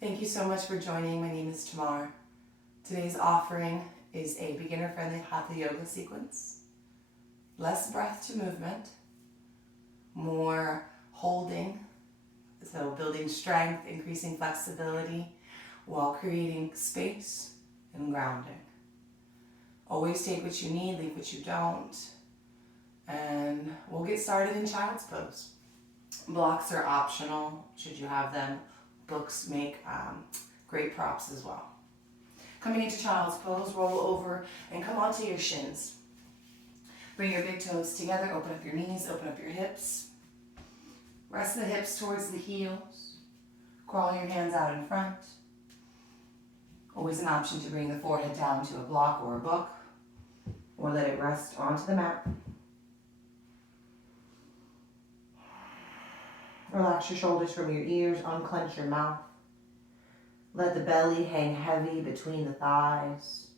Thank you so much for joining. My name is Tamar. Today's offering is a beginner-friendly Hatha Yoga sequence. Less breath to movement, more holding, so building strength, increasing flexibility, while creating space and grounding. Always take what you need, leave what you don't, and we'll get started in child's pose. Blocks are optional, should you have them. Books make great props as well. Coming into child's pose, roll over and come onto your shins. Bring your big toes together, open up your knees, open up your hips. Rest the hips towards the heels. Crawl your hands out in front. Always an option to bring the forehead down to a block or a book, or let it rest onto the mat. Relax your shoulders from your ears, unclench your mouth. Let the belly hang heavy between the thighs.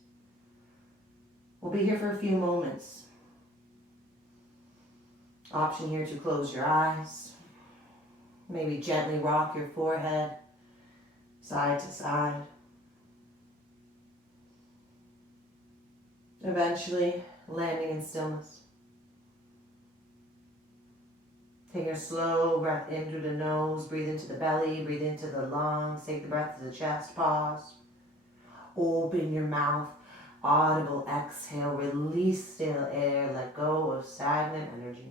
We'll be here for a few moments. Option here to close your eyes. Maybe gently rock your forehead side to side. Eventually landing in stillness. Take a slow breath in through the nose, breathe into the belly, breathe into the lungs, take the breath to the chest, pause. Open your mouth, audible exhale, release stale air, let go of stagnant energy.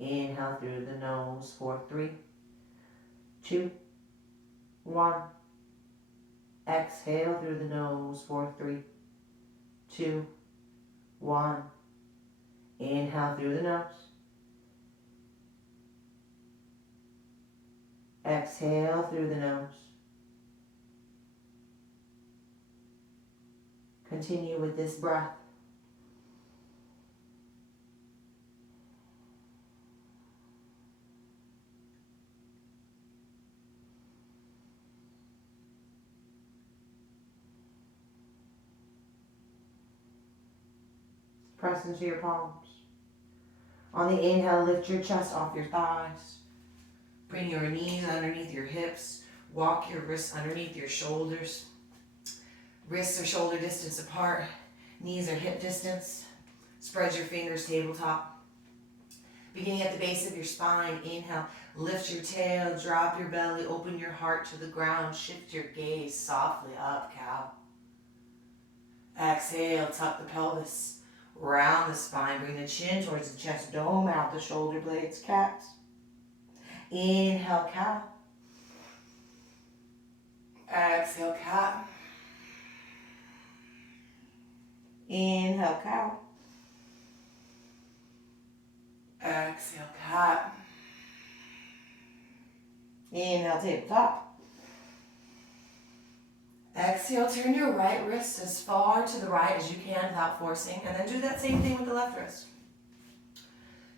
Inhale through the nose for 3, 2, 1. Exhale through the nose for 3, 2, 1. Inhale through the nose. Exhale through the nose. Continue with this breath. Press into your palms. On the inhale, lift your chest off your thighs. Bring your knees underneath your hips. Walk your wrists underneath your shoulders. Wrists are shoulder distance apart. Knees are hip distance. Spread your fingers tabletop. Beginning at the base of your spine, inhale. Lift your tail, drop your belly, open your heart to the ground. Shift your gaze softly up, cow. Exhale, tuck the pelvis. Round the spine. Bring the chin towards the chest. Dome out the shoulder blades, cat. Inhale, cow. Exhale, cat. Inhale, cow. Exhale, cat. Inhale, tabletop. Exhale, turn your right wrist as far to the right as you can without forcing, and then do that same thing with the left wrist.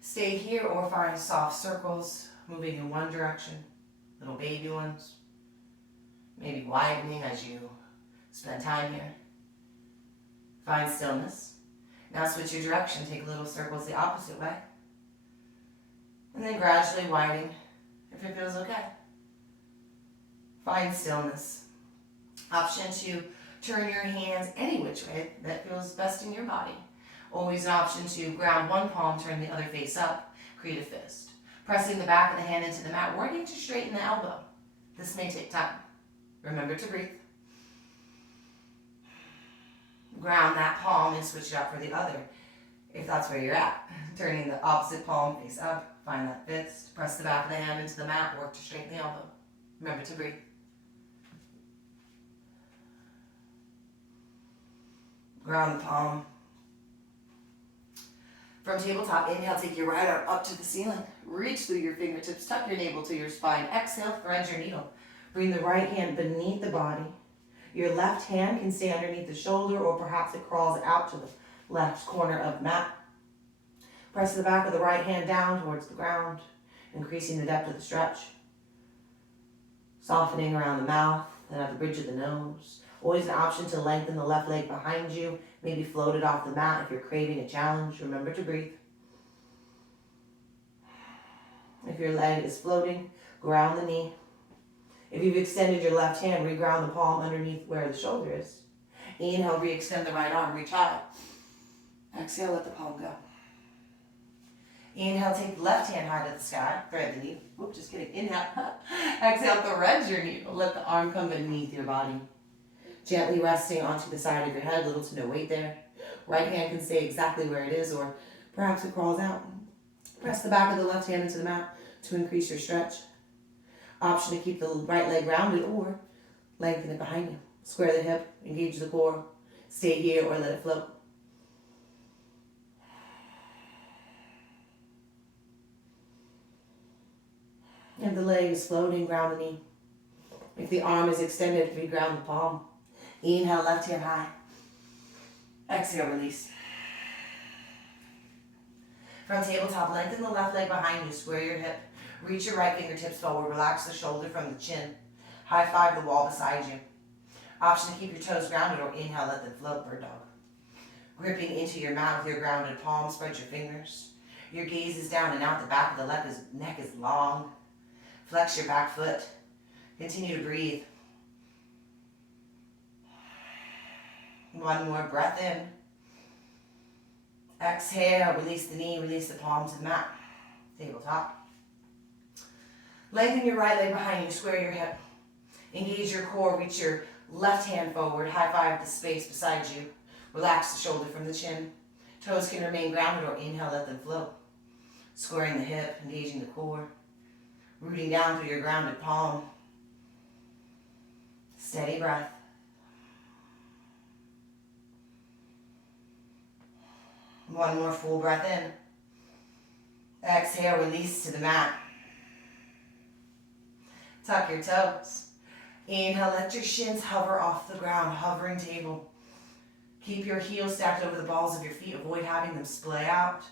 Stay here or find soft circles, moving in one direction, little baby ones, maybe widening as you spend time here. Find stillness. Now switch your direction, take little circles the opposite way, and then gradually widening if it feels okay. Find stillness. Option to turn your hands any which way that feels best in your body. Always an option to ground one palm, turn the other face up, create a fist. Pressing the back of the hand into the mat, working to straighten the elbow. This may take time. Remember to breathe. Ground that palm and switch it up for the other, if that's where you're at. Turning the opposite palm face up, find that fist. Press the back of the hand into the mat, work to straighten the elbow. Remember to breathe. Ground the palm. From tabletop, inhale, take your right arm up to the ceiling. Reach through your fingertips, tuck your navel to your spine. Exhale, thread your needle. Bring the right hand beneath the body. Your left hand can stay underneath the shoulder, or perhaps it crawls out to the left corner of the mat. Press the back of the right hand down towards the ground, increasing the depth of the stretch. Softening around the mouth and at the bridge of the nose. Always an option to lengthen the left leg behind you, maybe float it off the mat if you're craving a challenge. Remember to breathe. If your leg is floating, ground the knee. If you've extended your left hand, reground the palm underneath where the shoulder is. Inhale, re-extend the right arm, reach high. Exhale, let the palm go. Inhale, take the left hand high to the sky, thread the knee. Whoop, just kidding. Inhale. Exhale, thread your knee. Let the arm come beneath your body. Gently resting onto the side of your head, little to no weight there. Right hand can stay exactly where it is, or perhaps it crawls out. Press the back of the left hand into the mat to increase your stretch. Option to keep the right leg rounded or lengthen it behind you. Square the hip, engage the core. Stay here or let it float. If the leg is floating, ground the knee. If the arm is extended, reground the palm. Inhale, left hand high. Exhale, release. From tabletop, lengthen the left leg behind you, square your hip. Reach your right fingertips forward, relax the shoulder from the chin. High five the wall beside you. Option to keep your toes grounded or inhale, let them float, bird dog. Gripping into your mat with your grounded palm, spread your fingers. Your gaze is down and out, the back of the neck is long. Flex your back foot. Continue to breathe. One more breath in. Exhale, release the knee, release the palm to the mat. Tabletop. Lengthen your right leg behind you, square your hip. Engage your core, reach your left hand forward, high five the space beside you. Relax the shoulder from the chin. Toes can remain grounded or inhale, let them float. Squaring the hip, engaging the core. Rooting down through your grounded palm. Steady breath. One more full breath in. Exhale, release to the mat. Tuck your toes. Inhale, let your shins hover off the ground, hovering table. Keep your heels stacked over the balls of your feet. Avoid having them splay out.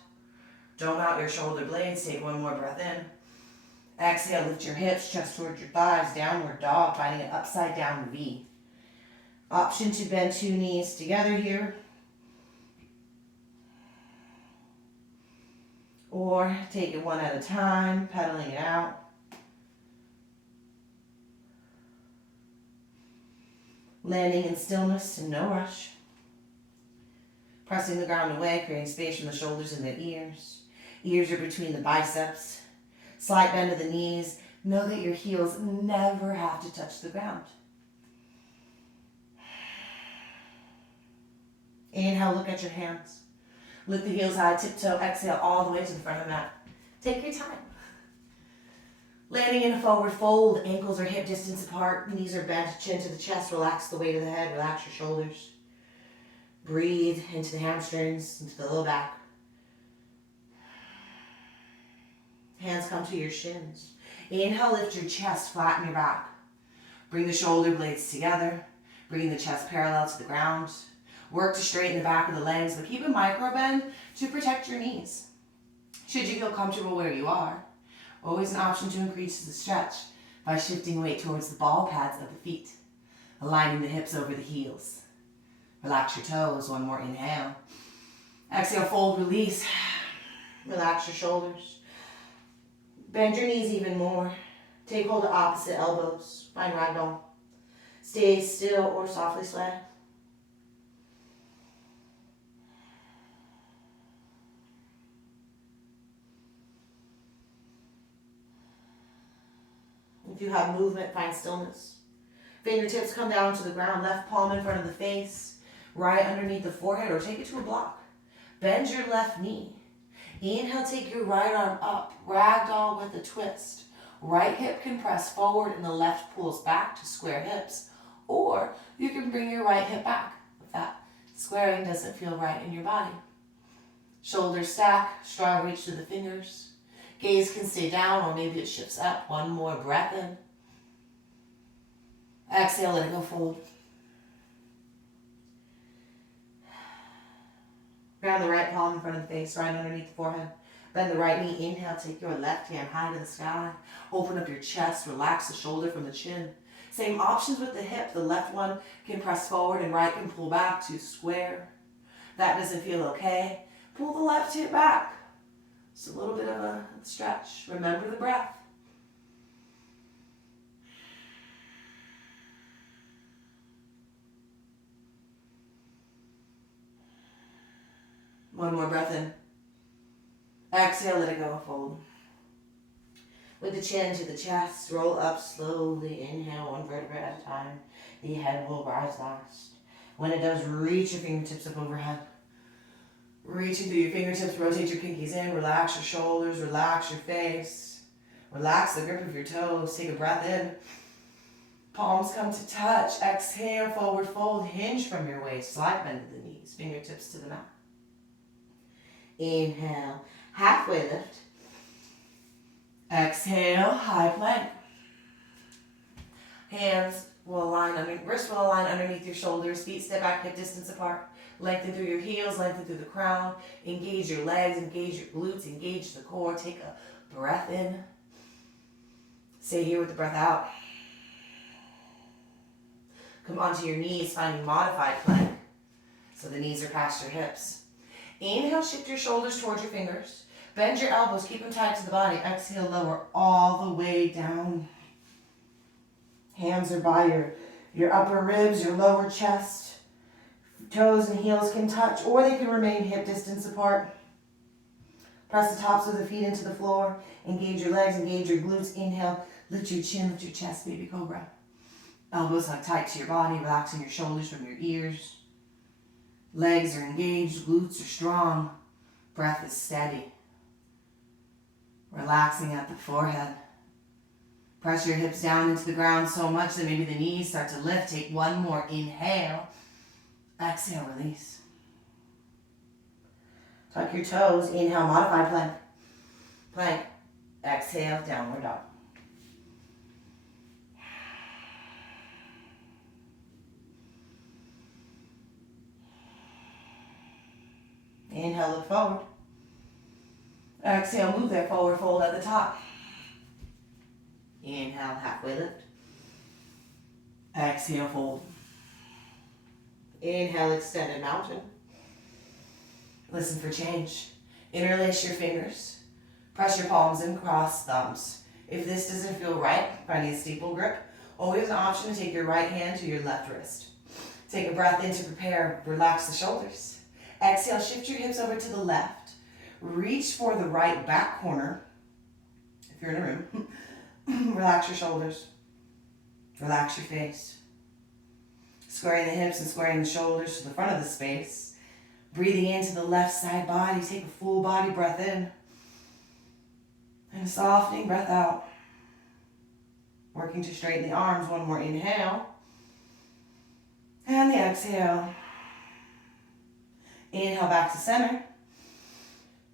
Dome out your shoulder blades. Take one more breath in. Exhale, lift your hips, chest towards your thighs, downward dog, finding an upside down V. Option to bend two knees together here. Or take it one at a time, pedaling it out. Landing in stillness and no rush. Pressing the ground away, creating space from the shoulders and the ears. Ears are between the biceps. Slight bend of the knees. Know that your heels never have to touch the ground. Inhale, look at your hands. Lift the heels high, tiptoe, exhale all the way to the front of the mat. Take your time. Landing in a forward fold, ankles are hip distance apart, knees are bent, chin to the chest, relax the weight of the head, relax your shoulders. Breathe into the hamstrings, into the low back. Hands come to your shins. Inhale, lift your chest, flatten your back. Bring the shoulder blades together. Bring the chest parallel to the ground. Work to straighten the back of the legs, but keep a micro bend to protect your knees. Should you feel comfortable where you are, always an option to increase the stretch by shifting weight towards the ball pads of the feet, aligning the hips over the heels. Relax your toes, one more inhale. Exhale, fold, release. Relax your shoulders. Bend your knees even more. Take hold of opposite elbows. Find ragdoll. Stay still or softly sway. If you have movement, find stillness. Fingertips come down to the ground, left palm in front of the face, right underneath the forehead, or take it to a block. Bend your left knee. Inhale, take your right arm up, ragdoll with a twist. Right hip can press forward and the left pulls back to square hips. Or you can bring your right hip back if that squaring doesn't feel right in your body. Shoulders stack, strong reach to the fingers. Gaze can stay down or maybe it shifts up. One more breath in. Exhale, let it go fold. Ground the right palm in front of the face, right underneath the forehead. Bend the right knee. Inhale, take your left hand high to the sky. Open up your chest, relax the shoulder from the chin. Same options with the hip. The left one can press forward and right can pull back to square. That doesn't feel okay. Pull the left hip back. Just a little bit of a stretch. Remember the breath. One more breath in. Exhale, let it go, fold. With the chin to the chest, roll up slowly. Inhale, one vertebra at a time. The head will rise last. When it does, reach your fingertips up overhead. Reaching through your fingertips, rotate your pinkies in, relax your shoulders, relax your face. Relax the grip of your toes. Take a breath in. Palms come to touch. Exhale, forward fold. Hinge from your waist. Slide bend to the knees. Fingertips to the mat. Inhale, halfway lift. Exhale, high plank. Hands will align, wrists will align underneath your shoulders. Feet step back, hip distance apart. Lengthen through your heels, lengthen through the crown. Engage your legs, engage your glutes, engage the core. Take a breath in. Stay here with the breath out. Come onto your knees, finding modified plank. So the knees are past your hips. Inhale, shift your shoulders towards your fingers. Bend your elbows, keep them tight to the body. Exhale, lower all the way down. Hands are by your upper ribs, your lower chest. Toes and heels can touch, or they can remain hip distance apart. Press the tops of the feet into the floor. Engage your legs, engage your glutes. Inhale, lift your chin, lift your chest, baby cobra. Elbows hug tight to your body, relaxing your shoulders from your ears. Legs are engaged, glutes are strong. Breath is steady. Relaxing at the forehead. Press your hips down into the ground so much that maybe the knees start to lift. Take one more inhale. Exhale, release. Tuck your toes. Inhale, modified plank. Plank. Exhale, downward dog. Inhale, look forward. Exhale, move that forward fold at the top. Inhale, halfway lift. Exhale, fold. Inhale, extended mountain. Listen for change. Interlace your fingers. Press your palms in, cross thumbs. If this doesn't feel right, finding a steeple grip, always an option to take your right hand to your left wrist. Take a breath in to prepare. Relax the shoulders. Exhale, shift your hips over to the left. Reach for the right back corner. If you're in a room, relax your shoulders. Relax your face. Squaring the hips and squaring the shoulders to the front of the space. Breathing into the left side body. Take a full body breath in. And a softening breath out. Working to straighten the arms. One more inhale. And the exhale. Inhale back to center.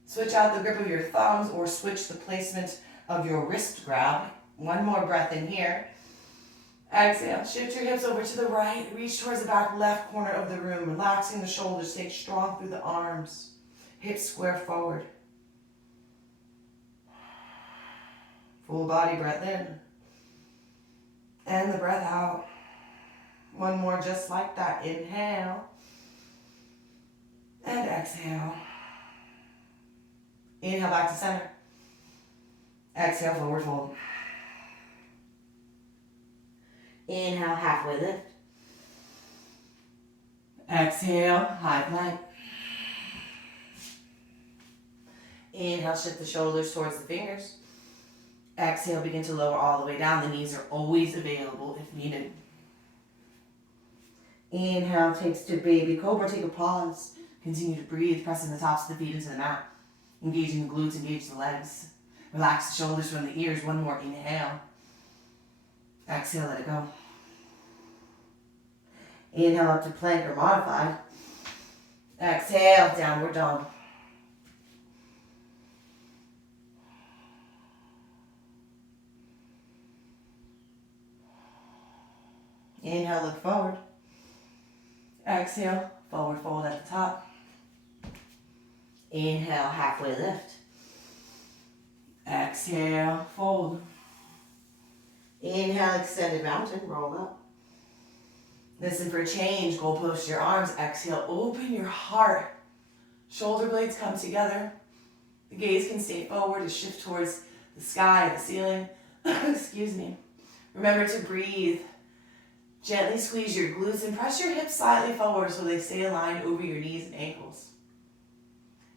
Switch out the grip of your thumbs or switch the placement of your wrist grab. One more breath in here. Exhale. Shift your hips over to the right. Reach towards the back left corner of the room. Relaxing the shoulders. Stay strong through the arms. Hips square forward. Full body breath in. And the breath out. One more just like that. Inhale. And exhale. Inhale back to center. Exhale, forward fold. Inhale, halfway lift. Exhale, high plank. Inhale, shift the shoulders towards the fingers. Exhale, begin to lower all the way down. The knees are always available if needed. Inhale, takes to baby cobra. Take a pause. Continue to breathe, pressing the tops of the feet into the mat. Engaging the glutes, engage the legs. Relax the shoulders from the ears. One more inhale. Exhale, let it go. Inhale up to plank or modified. Exhale, downward dog. Inhale, look forward. Exhale, forward fold at the top. Inhale, halfway lift. Exhale, fold. Inhale, extended mountain, roll up. Listen for change, goalpost your arms. Exhale, open your heart. Shoulder blades come together. The gaze can stay forward to shift towards the sky, the ceiling. Excuse me. Remember to breathe. Gently squeeze your glutes and press your hips slightly forward so they stay aligned over your knees and ankles.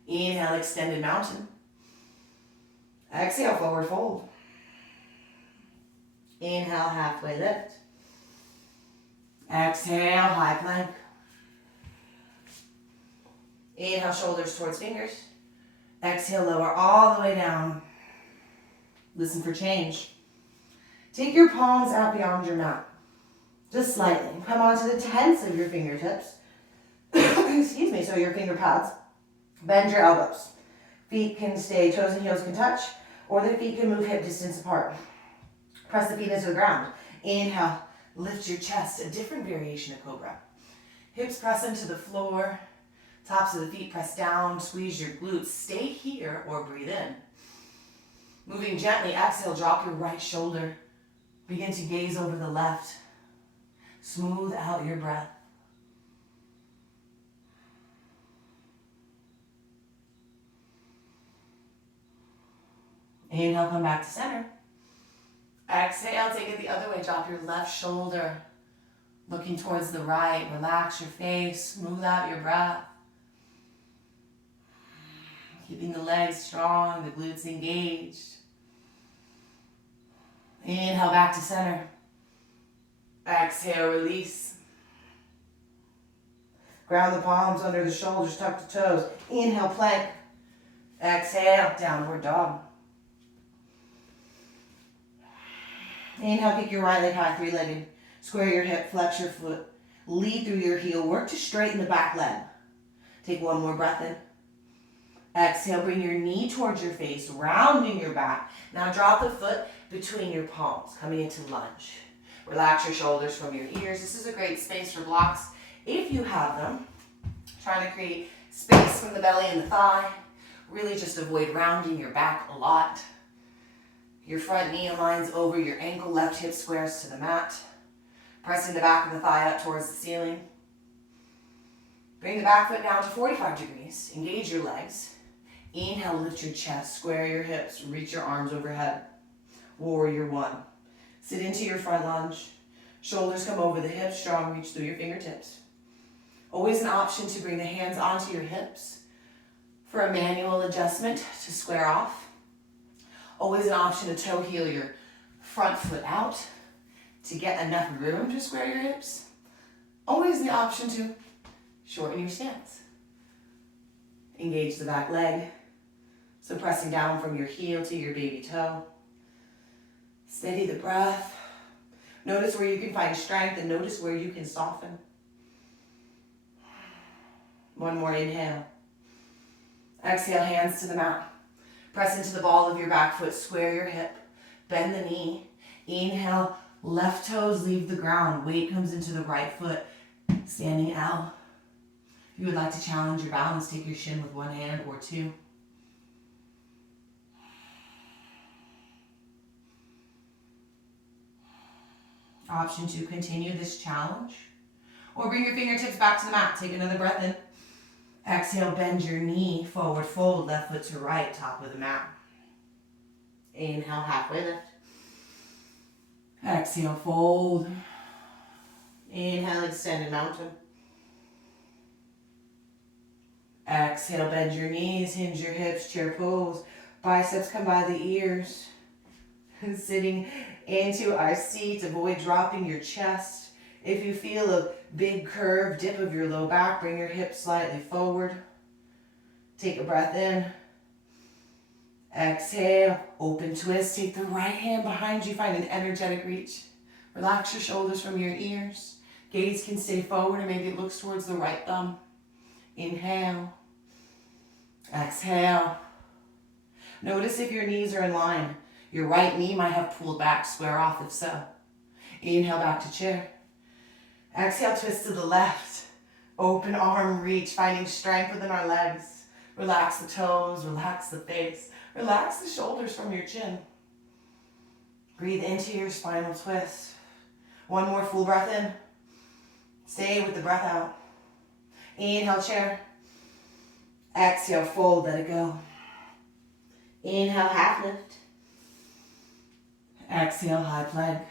Inhale, extended mountain. Exhale, forward fold. Inhale, halfway lift. Exhale, high plank. Inhale, shoulders towards fingers. Exhale, lower all the way down. Listen for change. Take your palms out beyond your mat. Just slightly. Come onto the tense of your fingertips. Excuse me, so your finger pads. Bend your elbows. Feet can stay, toes and heels can touch, or the feet can move hip distance apart. Press the feet into the ground. Inhale, lift your chest, a different variation of cobra. Hips press into the floor. Tops of the feet press down, squeeze your glutes. Stay here or breathe in. Moving gently, exhale, drop your right shoulder. Begin to gaze over the left. Smooth out your breath. Inhale, come back to center. Exhale, take it the other way. Drop your left shoulder. Looking towards the right. Relax your face. Smooth out your breath. Keeping the legs strong, the glutes engaged. Inhale, back to center. Exhale, release. Ground the palms under the shoulders, tuck the toes. Inhale, plank. Exhale, downward dog. Inhale, kick your right leg high, three-legged. Square your hip, flex your foot. Lead through your heel. Work to straighten the back leg. Take one more breath in. Exhale, bring your knee towards your face, rounding your back. Now drop the foot between your palms, coming into lunge. Relax your shoulders from your ears. This is a great space for blocks if you have them. Trying to create space from the belly and the thigh. Really just avoid rounding your back a lot. Your front knee aligns over your ankle, left hip squares to the mat. Pressing the back of the thigh up towards the ceiling. Bring the back foot down to 45 degrees. Engage your legs. Inhale, lift your chest, square your hips, reach your arms overhead. Warrior one. Sit into your front lunge. Shoulders come over the hips, strong reach through your fingertips. Always an option to bring the hands onto your hips for a manual adjustment to square off. Always an option to toe heel your front foot out to get enough room to square your hips. Always the option to shorten your stance. Engage the back leg. So pressing down from your heel to your baby toe. Steady the breath. Notice where you can find strength and notice where you can soften. One more inhale. Exhale, hands to the mat. Press into the ball of your back foot, square your hip, bend the knee. Inhale, left toes leave the ground. Weight comes into the right foot, standing L. If you would like to challenge your balance, take your shin with one hand or two. Option to continue this challenge. Or bring your fingertips back to the mat. Take another breath in. Exhale, bend your knee, forward fold, left foot to right, top of the mat. Inhale, halfway lift. Exhale, fold. Inhale, extended mountain. Exhale, bend your knees, hinge your hips, chair pose. Biceps come by the ears. Sitting into our seat, avoid dropping your chest. If you feel a big curve, dip of your low back, bring your hips slightly forward. Take a breath in. Exhale, open twist. Take the right hand behind you, find an energetic reach. Relax your shoulders from your ears. Gaze can stay forward or maybe it looks towards the right thumb. Inhale. Exhale. Notice if your knees are in line. Your right knee might have pulled back, square off if so. Inhale, back to chair. Exhale, twist to the left. Open arm reach, finding strength within our legs. Relax the toes, relax the face. Relax the shoulders from your chin. Breathe into your spinal twist. One more full breath in. Stay with the breath out. Inhale, chair. Exhale, fold, let it go. Inhale, half lift. Exhale, high plank.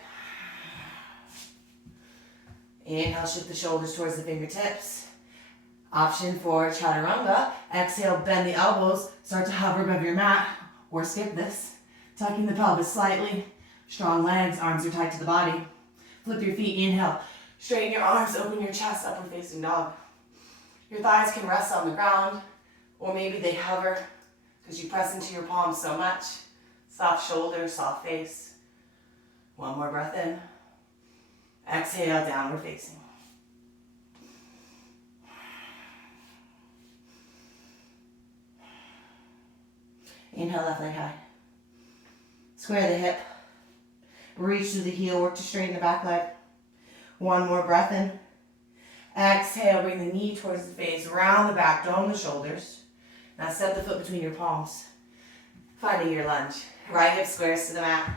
Inhale, shift the shoulders towards the fingertips. Option for chaturanga. Exhale, bend the elbows, start to hover above your mat, or skip this. Tucking the pelvis slightly, strong legs, arms are tight to the body. Flip your feet, inhale. Straighten your arms, open your chest, upward facing dog. Your thighs can rest on the ground, or maybe they hover because you press into your palms so much. Soft shoulders, soft face. One more breath in. Exhale, downward facing. Inhale, left leg high. Square the hip. Reach through the heel, work to straighten the back leg. One more breath in. Exhale, bring the knee towards the face, round the back, dome the shoulders. Now step the foot between your palms, finding your lunge. Right hip squares to the mat.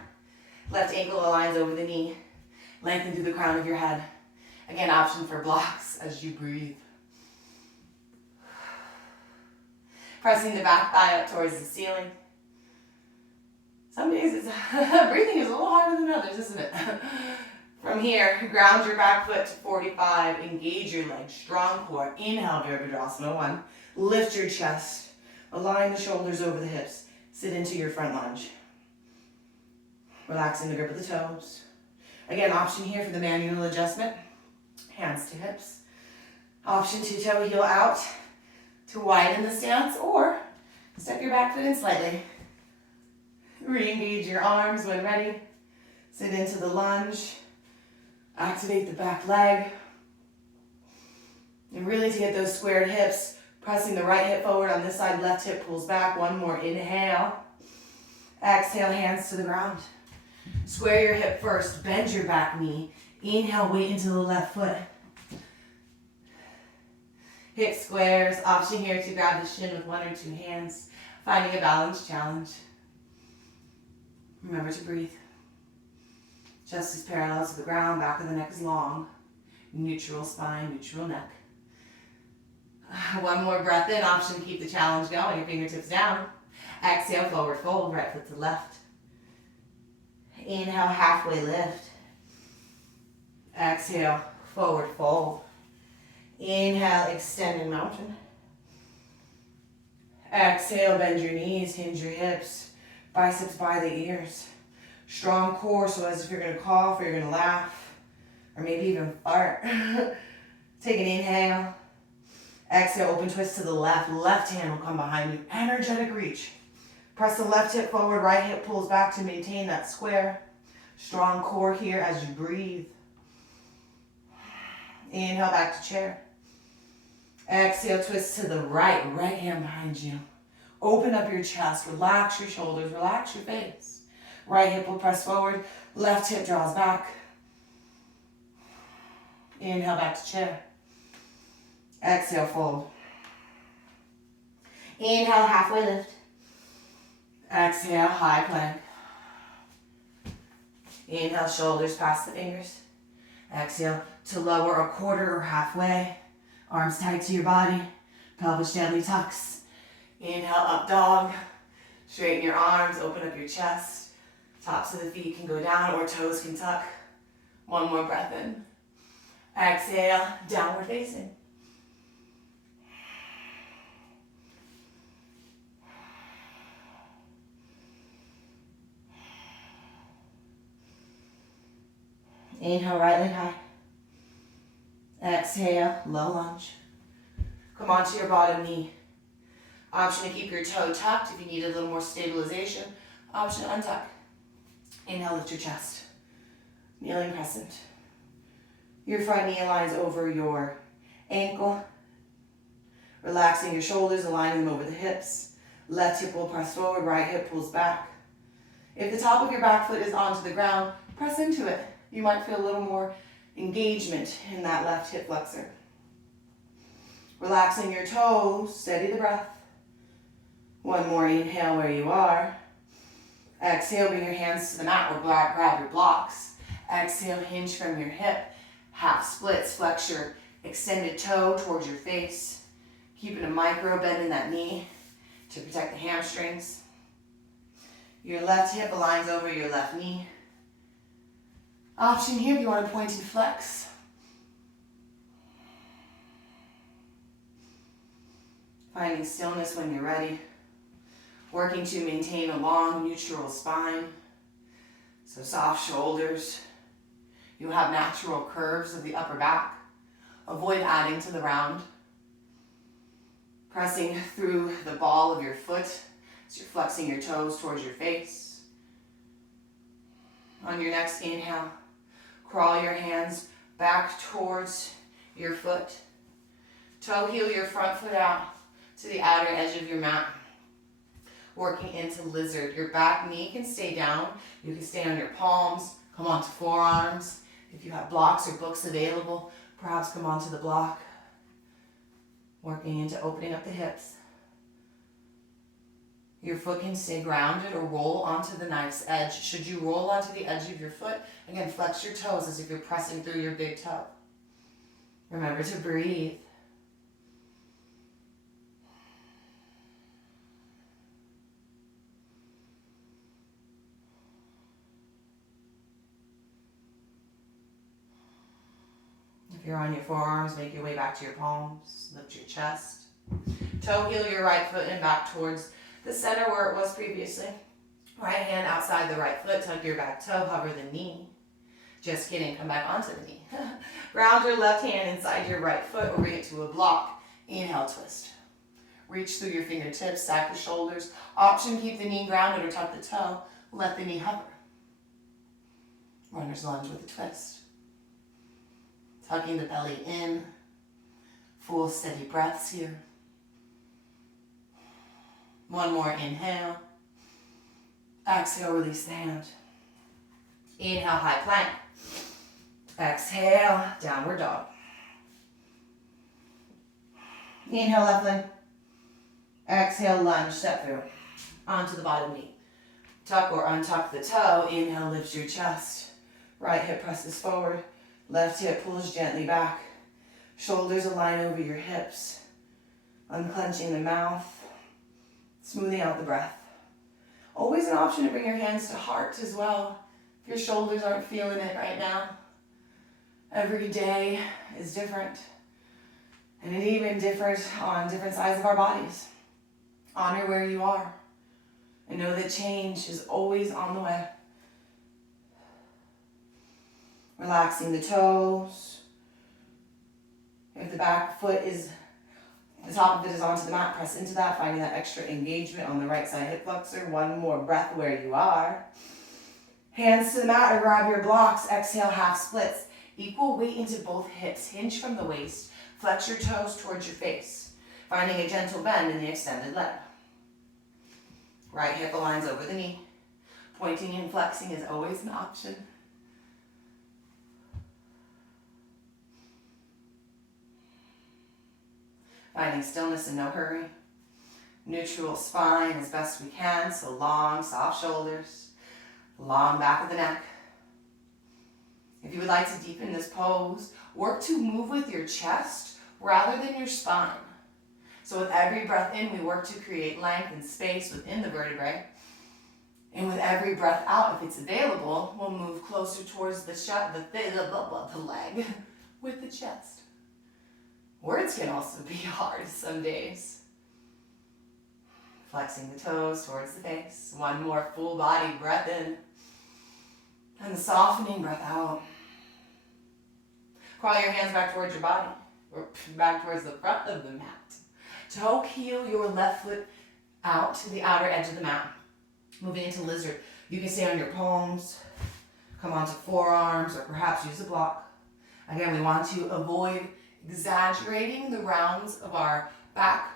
Left ankle aligns over the knee. Lengthen through the crown of your head. Again, option for blocks as you breathe. Pressing the back thigh up towards the ceiling. Some days breathing is a little harder than others, isn't it? From here, ground your back foot to 45. Engage your legs, strong core. Inhale, Virabhadrasana 1. Lift your chest. Align the shoulders over the hips. Sit into your front lunge. Relaxing the grip of the toes. Again, option here for the manual adjustment. Hands to hips. Option to toe heel out to widen the stance, or step your back foot in slightly. Re-engage your arms when ready. Sit into the lunge. Activate the back leg. And really to get those squared hips, pressing the right hip forward on this side, left hip pulls back. One more, inhale. Exhale, hands to the ground. Square your hip first, bend your back knee. Inhale, weight into the left foot. Hip squares, option here to grab the shin with one or two hands. Finding a balance challenge. Remember to breathe. Chest is parallel to the ground, back of the neck is long. Neutral spine, neutral neck. One more breath in, option to keep the challenge going, your fingertips down. Exhale, forward fold, right foot to left. Inhale, halfway lift. Exhale, forward fold. Inhale, extended mountain. Exhale, bend your knees, hinge your hips, biceps by the ears. Strong core, so as if you're gonna cough or you're gonna laugh, or maybe even fart. Take an inhale. Exhale, open twist to the left. Left hand will come behind you. Energetic reach. Press the left hip forward, right hip pulls back to maintain that square. Strong core here as you breathe. Inhale, back to chair. Exhale, twist to the right. Right hand behind you. Open up your chest. Relax your shoulders. Relax your face. Right hip will press forward. Left hip draws back. Inhale, back to chair. Exhale, fold. Inhale, halfway lift. Exhale, high plank. Inhale, shoulders past the fingers. Exhale to lower a quarter or halfway. Arms tight to your body. Pelvis gently tucks. Inhale, up dog. Straighten your arms, open up your chest. Tops of the feet can go down or toes can tuck. One more breath in. Exhale, downward facing. Inhale, right leg high. Exhale, low lunge. Come onto your bottom knee. Option to keep your toe tucked if you need a little more stabilization. Option to untuck. Inhale, lift your chest. Kneeling crescent. Your front knee aligns over your ankle. Relaxing your shoulders, aligning them over the hips. Left hip will press forward, right hip pulls back. If the top of your back foot is onto the ground, press into it. You might feel a little more engagement in that left hip flexor. Relaxing your toes, steady the breath. One more inhale where you are. Exhale, bring your hands to the mat or grab your blocks. Exhale, hinge from your hip. Half splits, flex your extended toe towards your face. Keeping a micro bend in that knee to protect the hamstrings. Your left hip aligns over your left knee. Option here if you want to point and flex. Finding stillness when you're ready. Working to maintain a long, neutral spine. So soft shoulders. You have natural curves of the upper back. Avoid adding to the round. Pressing through the ball of your foot as you're flexing your toes towards your face. On your next inhale, crawl your hands back towards your foot. Toe heel your front foot out to the outer edge of your mat. Working into lizard. Your back knee can stay down. You can stay on your palms. Come onto forearms. If you have blocks or books available, perhaps come onto the block. Working into opening up the hips. Your foot can stay grounded or roll onto the knife's edge. Should you roll onto the edge of your foot, again, flex your toes as if you're pressing through your big toe. Remember to breathe. If you're on your forearms, make your way back to your palms. Lift your chest. Toe heel your right foot and back towards the center where it was previously. Right hand outside the right foot. Tuck your back toe. Hover the knee. Just kidding. Come back onto the knee. Ground your left hand inside your right foot or bring it to a block. Inhale, twist. Reach through your fingertips. Stack the shoulders. Option, keep the knee grounded or tuck the toe. Let the knee hover. Runner's lunge with a twist. Tucking the belly in. Full steady breaths here. One more inhale. Exhale, release the hand. Inhale, high plank. Exhale, downward dog. Inhale, left leg. Exhale, lunge, step through. Onto the bottom knee. Tuck or untuck the toe. Inhale, lift your chest. Right hip presses forward. Left hip pulls gently back. Shoulders align over your hips. Unclenching the mouth. Smoothing out the breath. Always an option to bring your hands to heart as well, if your shoulders aren't feeling it right now. Every day is different. And it even differs on different sides of our bodies. Honor where you are. And know that change is always on the way. Relaxing the toes. If the back foot is, the top of it is onto the mat, press into that, finding that extra engagement on the right side hip flexor. One more breath where you are. Hands to the mat or grab your blocks. Exhale, half splits. Equal weight into both hips. Hinge from the waist. Flex your toes towards your face. Finding a gentle bend in the extended leg. Right hip aligns over the knee. Pointing and flexing is always an option. Finding stillness and no hurry. Neutral spine as best we can, so long, soft shoulders, long back of the neck. If you would like to deepen this pose, work to move with your chest rather than your spine. So with every breath in, we work to create length and space within the vertebrae. And with every breath out, if it's available, we'll move closer towards the leg with the chest. Words can also be hard some days. Flexing the toes towards the face. One more full body breath in. And the softening breath out. Crawl your hands back towards your body. Or back towards the front of the mat. Toe heel your left foot out to the outer edge of the mat. Moving into lizard. You can stay on your palms. Come onto forearms or perhaps use a block. Again, we want to avoid exaggerating the rounds of our back,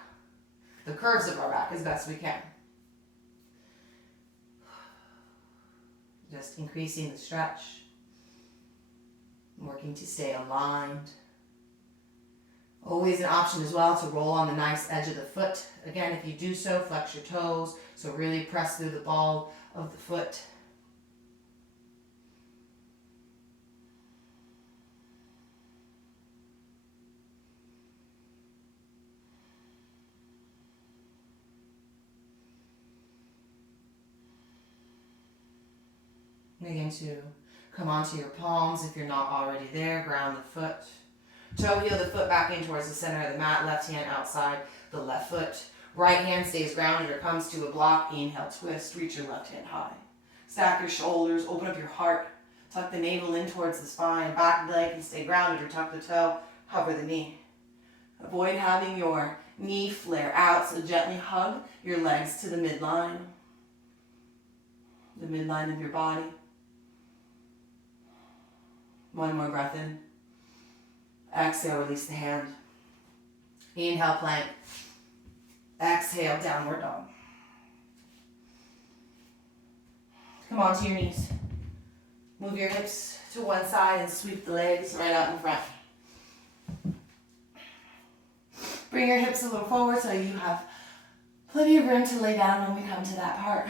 the curves of our back as best we can. Just increasing the stretch, working to stay aligned. Always an option as well to roll on the nice edge of the foot. Again, if you do so, flex your toes, so really press through the ball of the foot. Begin to come onto your palms if you're not already there. Ground the foot. Toe heel the foot back in towards the center of the mat. Left hand outside. the left foot. Right hand stays grounded or comes to a block. Inhale, twist, reach your left hand high. Stack your shoulders, open up your heart. Tuck the navel in towards the spine. Back leg can stay grounded or tuck the toe. Hover the knee. Avoid having your knee flare out, so gently hug your legs to the midline. The midline of your body. One more breath in. Exhale, release the hand. Inhale, plank. Exhale, downward dog. Come onto your knees. Move your hips to one side and sweep the legs right out in front. Bring your hips a little forward so you have plenty of room to lay down when we come to that part.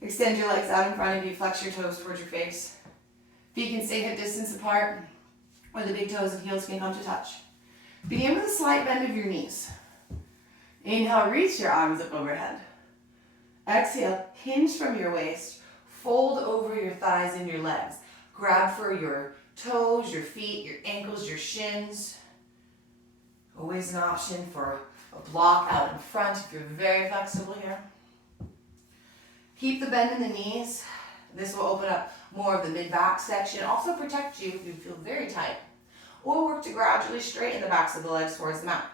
Extend your legs out in front of you. Flex your toes towards your face. Feet can stay hip distance apart, or the big toes and heels can come to touch. Begin with a slight bend of your knees. Inhale, reach your arms up overhead. Exhale, hinge from your waist. Fold over your thighs and your legs. Grab for your toes, your feet, your ankles, your shins. Always an option for a block out in front if you're very flexible here. Keep the bend in the knees. This will open up more of the mid-back section. Also protect you if you feel very tight. Or work to gradually straighten the backs of the legs towards the mat.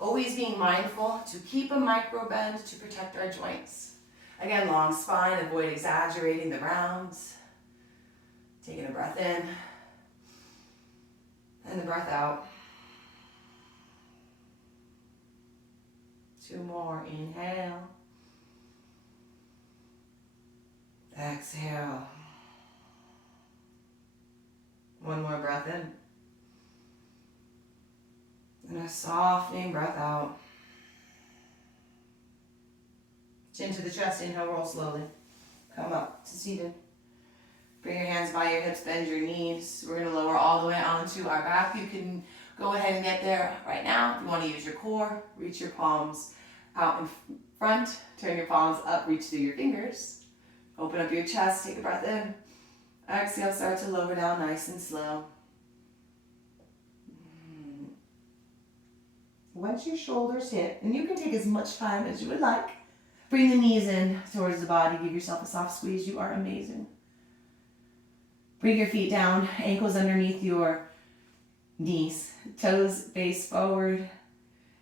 Always being mindful to keep a micro bend to protect our joints. Again, long spine, avoid exaggerating the rounds. Taking a breath in. And the breath out. 2 more, inhale. Exhale. 1 more breath in. And a softening breath out. Chin to the chest, inhale, roll slowly. Come up to seated. Bring your hands by your hips, bend your knees. We're going to lower all the way onto our back. You can go ahead and get there right now. If you want to use your core, reach your palms out in front. Turn your palms up, reach through your fingers. Open up your chest, take a breath in. Exhale, start to lower down nice and slow. Once your shoulders hit, and you can take as much time as you would like, bring the knees in towards the body. Give yourself a soft squeeze. You are amazing. Bring your feet down, ankles underneath your knees. Toes face forward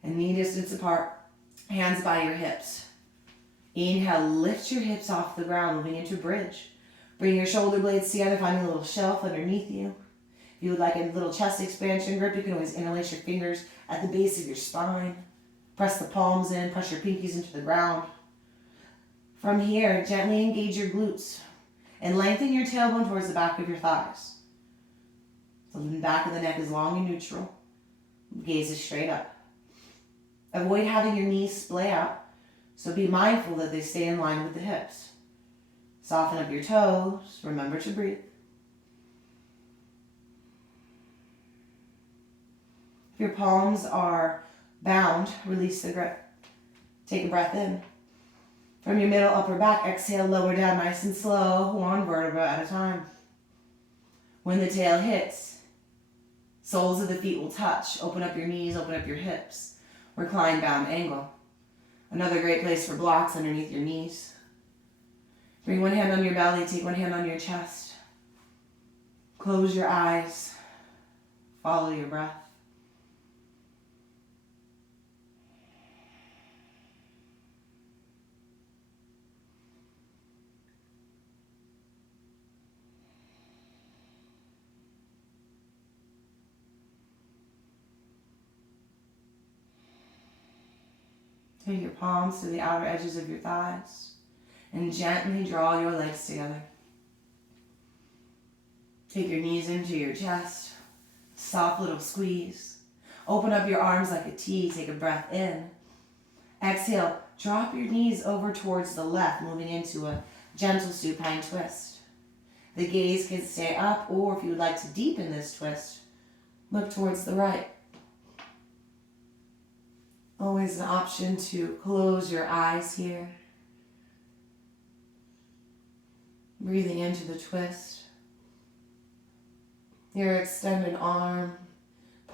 and knee distance apart. Hands by your hips. Inhale, lift your hips off the ground, moving into bridge. Bring your shoulder blades together, finding a little shelf underneath you. If you would like a little chest expansion grip, you can always interlace your fingers at the base of your spine. Press the palms in, press your pinkies into the ground. From here, gently engage your glutes and lengthen your tailbone towards the back of your thighs. So the back of the neck is long and neutral. Gaze is straight up. Avoid having your knees splay out, so be mindful that they stay in line with the hips. Soften up your toes. Remember to breathe. If your palms are bound, release the grip. Take a breath in. From your middle upper back, exhale, lower down nice and slow, 1 vertebra at a time. When the tail hits, soles of the feet will touch. Open up your knees, open up your hips. Recline bound angle. Another great place for blocks underneath your knees. Bring 1 hand on your belly, take 1 hand on your chest. Close your eyes. Follow your breath. Take your palms to the outer edges of your thighs and gently draw your legs together. Take your knees into your chest, soft little squeeze. Open up your arms like a T, take a breath in. Exhale, drop your knees over towards the left, moving into a gentle supine twist. The gaze can stay up, or if you would like to deepen this twist, look towards the right. Always an option to close your eyes here. Breathing into the twist. Your extended arm,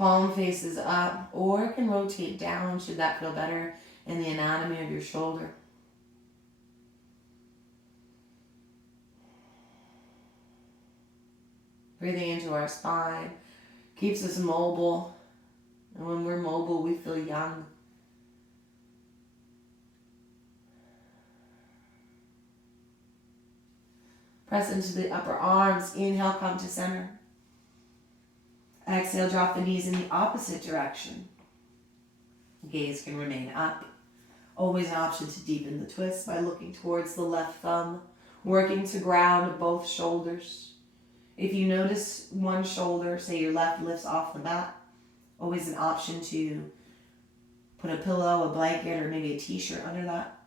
Palm faces up, or it can rotate down should that feel better in the anatomy of your shoulder. Breathing into our spine keeps us mobile. And when we're mobile, we feel young. Press into the upper arms. Inhale, come to center. Exhale, drop the knees in the opposite direction. Gaze can remain up. Always an option to deepen the twist by looking towards the left thumb, working to ground both shoulders. If you notice one shoulder, say your left lifts off the mat, always an option to put a pillow, a blanket, or maybe a t-shirt under that.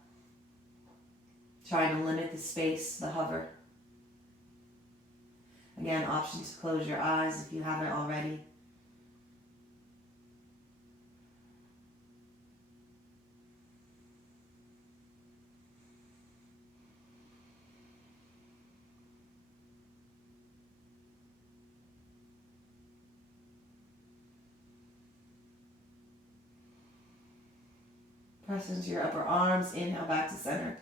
Trying to limit the space, the hover. Again, option to close your eyes if you haven't already. Press into your upper arms. Inhale, back to center.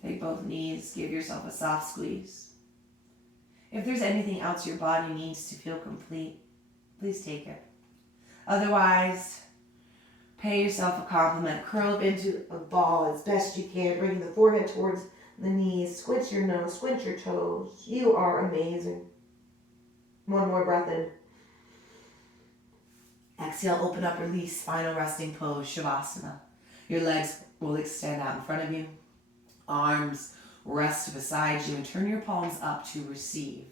Take both knees. Give yourself a soft squeeze. If there's anything else your body needs to feel complete, please take it. Otherwise, pay yourself a compliment. Curl up into a ball as best you can, bringing the forehead towards the knees. Squint your nose, squint your toes. You are amazing. One more breath in. Exhale, open up, release, final resting pose, Shavasana. Your legs will extend out in front of you. Arms rest beside you and turn your palms up to receive.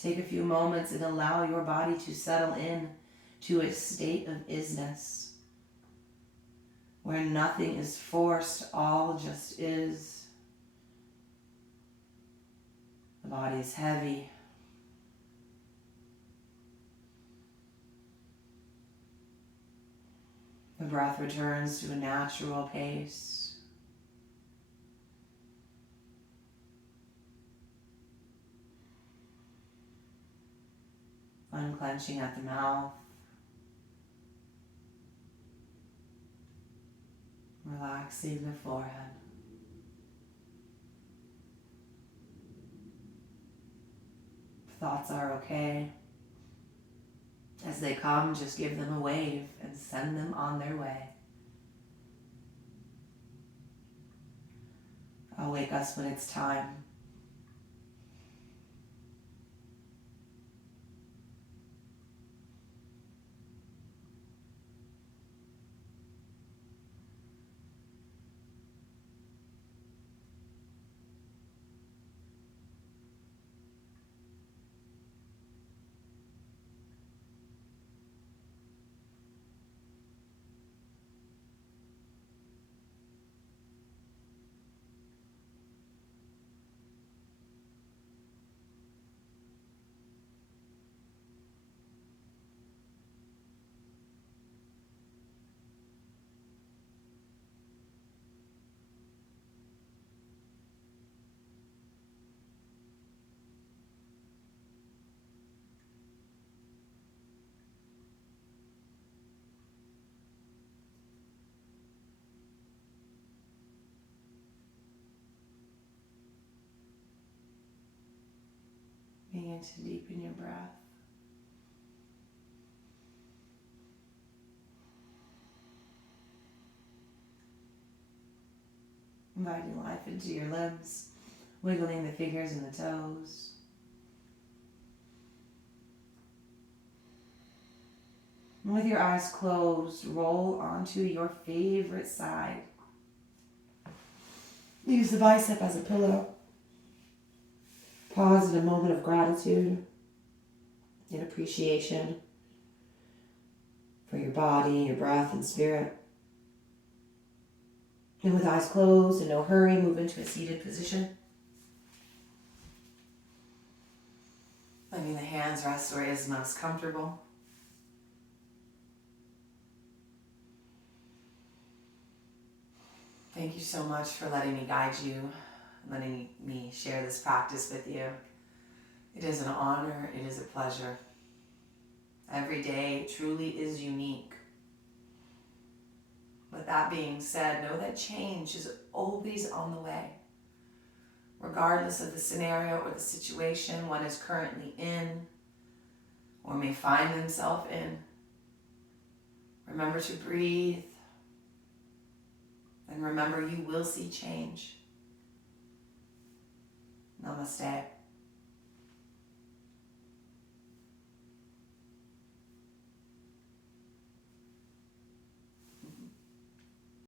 Take a few moments and allow your body to settle in to a state of isness, where nothing is forced, all just is. The body is heavy. The breath returns to a natural pace. Unclenching at the mouth. Relaxing the forehead. Thoughts are okay. As they come, just give them a wave and send them on their way. I'll wake us when it's time. Begin to deepen your breath. Inviting life into your limbs, wiggling the fingers and the toes. And with your eyes closed, roll onto your favorite side. Use the bicep as a pillow. Pause in a moment of gratitude and appreciation for your body, your breath, and spirit. And with eyes closed and no hurry, move into a seated position. Letting the hands rest where it is most comfortable. Thank you so much for letting me guide you, letting me share this practice with you. It is an honor, it is a pleasure. Every day truly is unique. With that being said, know that change is always on the way. Regardless of the scenario or the situation one is currently in or may find themselves in, remember to breathe and remember you will see change. Namaste.